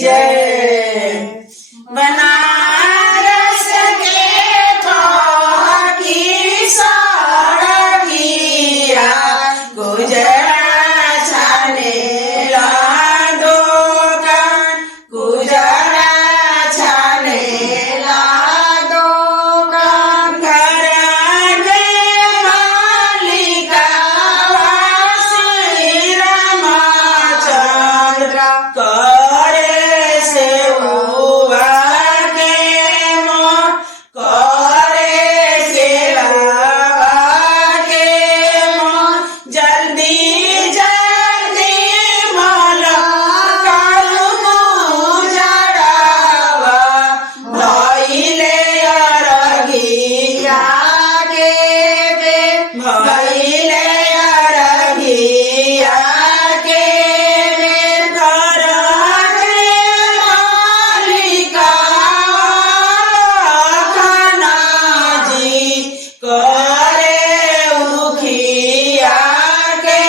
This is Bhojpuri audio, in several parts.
जय। बनारस के की सड़किया गुजरा छाने लाडो का गुजरा छाने लाडो का घर के मालिका श्री रामचंद्र करे से हुआ के मोर करे से लावा के मोर जल्दी जल्दी मला कालू जड़ावा भइले अरगिया के भइले अरगिया के घर के मालिका खाना जी करे उखिया के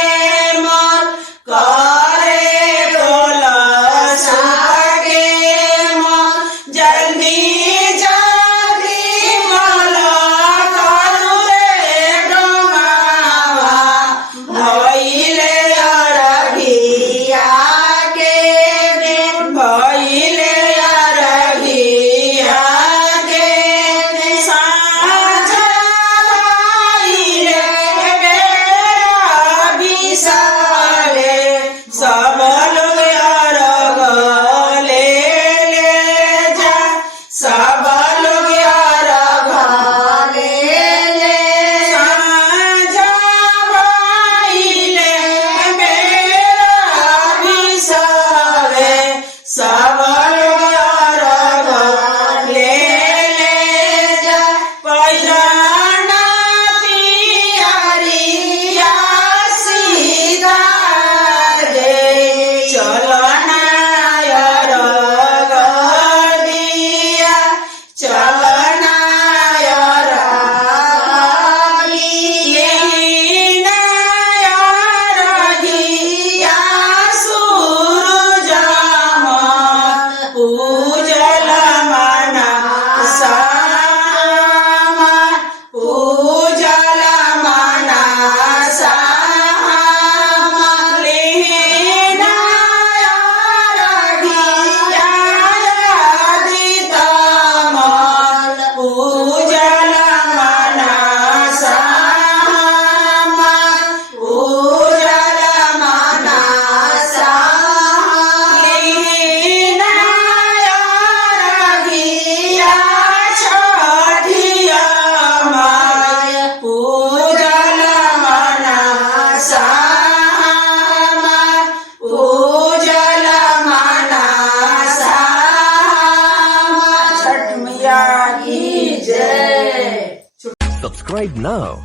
मन करे तोलसा के मन जल्दी जल्दी मला करू रे डोमावा भइले अरगिया के भइले अरगिया के साँझ भइले बेरा बिसाले सब लोग अर्घ ले जा सब लोग अर्घ ले साँझ भइले बेरा बिसाले सब लोग अर्घ ले जा पैराना तियारिया सीधा रे चलना अर्घ दिया चलना अर्घ लिया अर्घिया सूरज पूजल मना सामा पूजल मना सामा लीना अर्घिया दितमल पूजल मना सामा पूजल मना सामा लीना अर्घिया छठिया माय पूजल मना सामा पूजल मना सामा छठ मैया की जय। Subscribe now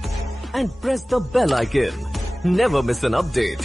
and press the bell icon. Never miss an update.